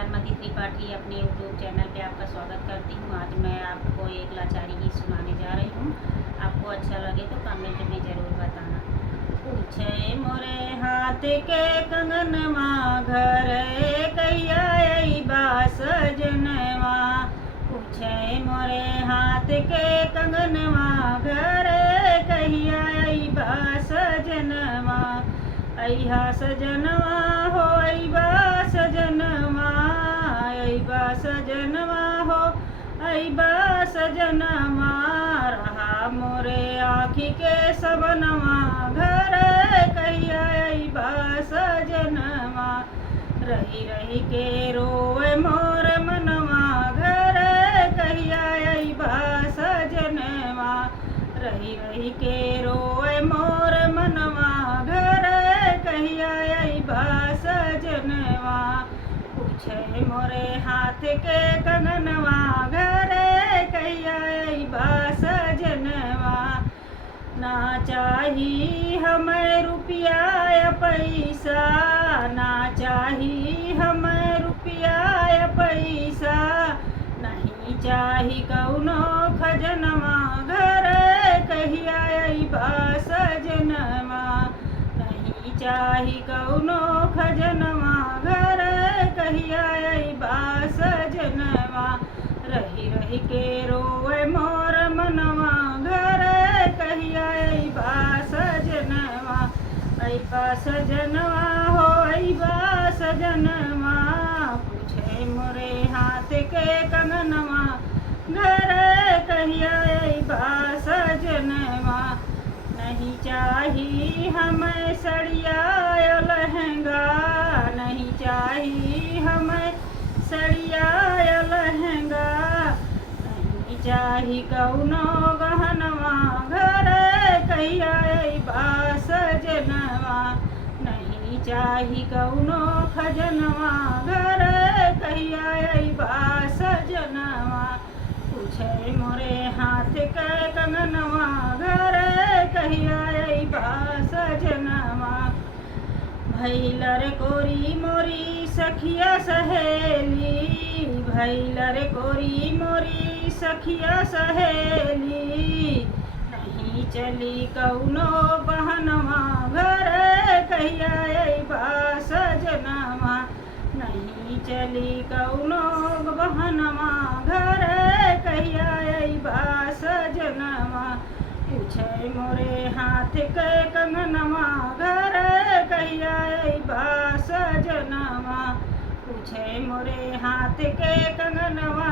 ज्ञानमती त्रिपाठी अपने YouTube channel पे आपका स्वागत करती हूँ। आज मैं आपको एक लाचारी गीत सुनाने जा रही हूँ। आपको अच्छा लगे तो कमेंट में ज़रूर बताना। पूछे मोरे हाथ के कंगनवा घर कहिया अइबा सजनवा। पूछे मोरे हाथ के कंगनवा घर कहिया अइबा सजनवा। अइहा सजनवा हो अइबा सजनवा। अइबा सजनवा हो अइबा सजनवा। रहा मोरे आँखी के सबनवा घर कहिया अइबा सजनवा। रही रही के रोए मोर मनवा घर कहिया अइबा सजनवा। रही रही के रोए मोर मनवा घर कहिया अइबा सजनवा। पूछे मोरे हाथ के कंगनवा घर कहिया अइबा सजनवा। ना चाही हमें रुपया या पैसा। ना चाही हमें रुपया या पैसा। नहीं चाही कौनो खजनवा घर कहिया अइबा सजनवा। नहीं चाही कौनो खजनवा घर कहिया अइबा सजनवा। रही रही के रोए मोर मनवा घर कहिया अइबा सजनवा। अइबा सजनवा हो अइबा सजनवा। पूछे मोरे हाथ के कंगनवा घर कहिया अइबा सजनवा। नहीं चाही हमें सड़िया या लहंगा। नहीं चाही हमें सड़िया या लहंगा। नहीं चाही कौनो गहनवा घर कहिया अइबा सजनवा। नहीं चाही कौनो खजनवा घर कहिया अइबा सजनवा। पूछे मोरे हाथ के कंगनवा घर कहिया अइबा सजनवा। भैलर कोरी मोरी सखिया सहेली। भैलर कोरी मोरी सखिया सहेली। नहीं चली कौनो बहनवा घर कहिया अइबा सजनवा। नहीं चली कौनो बहनवा घर कहिया अइबा सजनवा। पूछे मोरे हाथ के कंगनवा घर कहिया अइबा सजनवा। पूछे मोरे हाथ के कंगनवा